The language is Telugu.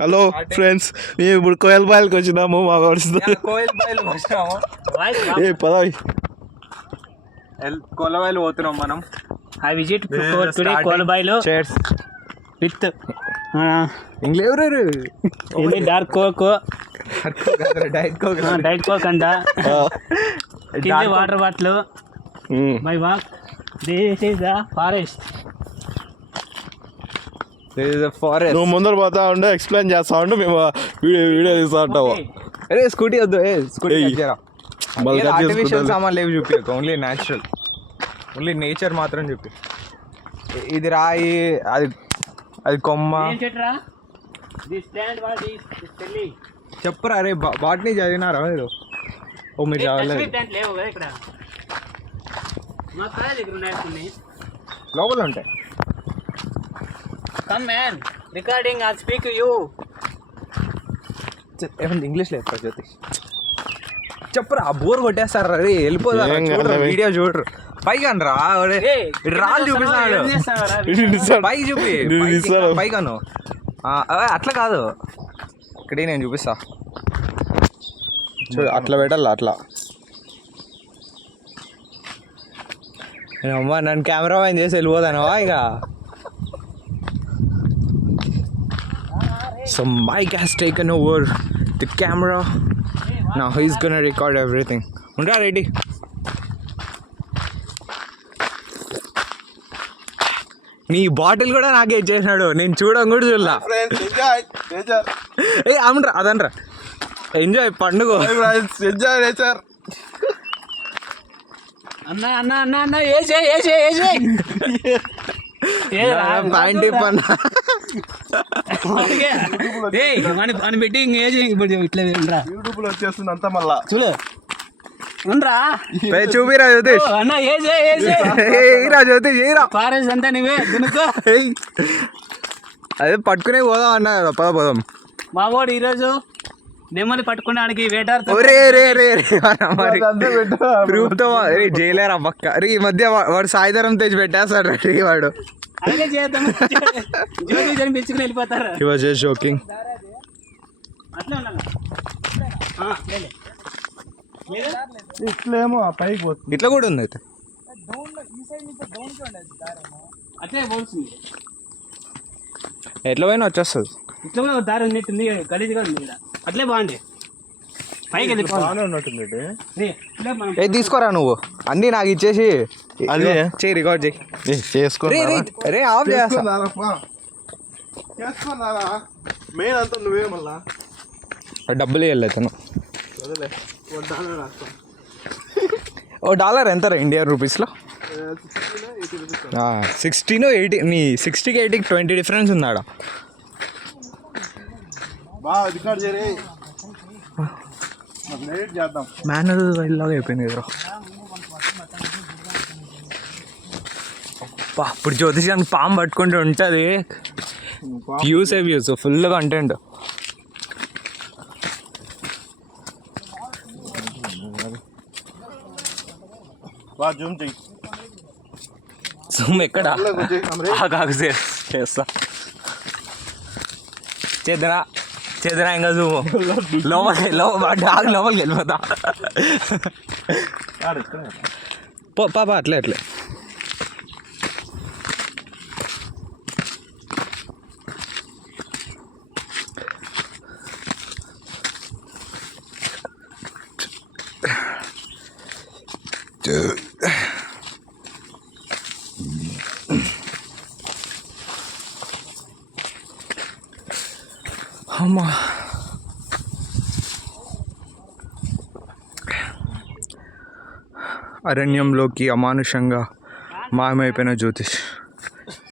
హలో ఫ్రెండ్స్, మేము ఇప్పుడు కోయల్ బాయిల్కి వచ్చినాము. మా పదవి కోలబాయిలు పోతున్నాం మనం. ఐ విజిట్ టుడే కోలబాయిలో with English dark coke diet coke అంట కింద water bottle. My walk this is the forest. నువ్వు ముందర పోతా ఉండే ఎక్స్ప్లెయిన్ చేస్తా ఉంటే మేము వీడియో తీస్తా ఉంటావు. అరే స్కూటీ వద్దు, స్కూటీ ఆర్టిఫిషియల్ సామాన్ లేవు చూపి, ఓన్లీ న్యాచురల్, ఓన్లీ నేచర్ మాత్రం చూపి. ఇది రాయి, అది కొమ్మ. చెప్పురా అరే, బాట్నీ చదివినారా మీరు? ఓ మీరు చదవలేదు. లోపల ఉంటాయి. Come man, recording and speak to you. ఏమన్నా ఇంగ్లీష్లో చెప్తా జ్యోతిష్, చెప్పురా. బోర్ కొట్టేస్తారు రే, వెళ్ళిపోతారు. వీడియో చూడరు. పైగా రా, రాళ్ళు చూపిస్తాడు. పైకి చూపి, పైగాను అట్లా కాదు, ఇక్కడే నేను చూపిస్తా చూడు. అట్లా పెట్టాలి, అట్లా. అమ్మా నన్ను కెమెరామెన్ చేసి వెళ్ళిపోతానవా ఇక. So Mike has taken over the camera. Now he's gonna record everything. Unda ready? నీ బాటిల్ కూడా నాకే ఇచ్చేసినాడు, నేను చూడడం కూడా చూడలా. ఏ అవునరా, అదనరా ఎంజాయ్ పండుగ. Enjoy nature. అన్న అన్న అన్న అన్న ఏసే ఏసే ఏసే ప్యాంట్ ఇప్పన్నా అని పెట్టి ఇట్లా యూట్యూబ్ లో వచ్చేస్తుంది అంతా. మళ్ళా చూడు ఉండరా, చూపిరా జ్యోతిష్. అన్న ఏసే ఏసే జ్యోతిష్ ఏరా, ఫారెస్ట్ అంతా నువ్వే దునుకో. అదే పట్టుకునే పోదాం అన్నా కదా, పదం. మా వాడు ఈరోజు నెమ్మది పట్టుకోవడానికి వేటారు. ప్రూఫ్ తో జైలేరా పక్క. రే ఈ మధ్య వాడు సాయిధరం తెచ్చి పెట్టేస్తాడు రే వాడు. అలాగే చేద్దాం, పిలుచుకుని వెళ్ళిపోతారు. He was just joking. అట్లా ఇట్లేమో పైకి పోతుంది. ఇట్లా కూడా ఉంది అయితే. అట్లే పోతుంది, ఎట్లా పోయినా వచ్చేస్తుంది. ఇట్లా కూడా దారి ఉన్నట్టుంది, గలీజ్గా ఉంది ఇక్కడ. అట్లే బాగుంది, పైకి వెళ్ళిపోవాలి. తీసుకోరా నువ్వు అన్నీ నాకు ఇచ్చేసి చెయ్యి, రికార్డ్ చేయి. చేసుకో రే ఆఫ్ చేస్తా. మెయిన్ అంతా నువ్వే. మళ్ళా డబ్బులు ఇవ్వలేదు అతను. $1 ఎంత ఇండియన్ రూపీస్లో? 16 80. నీ 60కి 80కి 20 డిఫరెన్స్ ఉందాడా. మ్యానువల్ వైల్లాగా అయిపోయింది కదా. ఇప్పుడు జ్యోతిష్ అని పాము పట్టుకుంటూ ఉంటుంది. వ్యూసే వ్యూస్, ఫుల్ కంటెంట్. జూమ్ ఎక్కడ చేస్తా. చేద్దరా ఇంకా జూము డాగ్ లోపలికి వెళ్ళిపోతా. పాప అట్లే అట్లే. అమ్మా అరణ్యంలోకి అమానుషంగా మాయమైపోయిన జ్యోతిష్.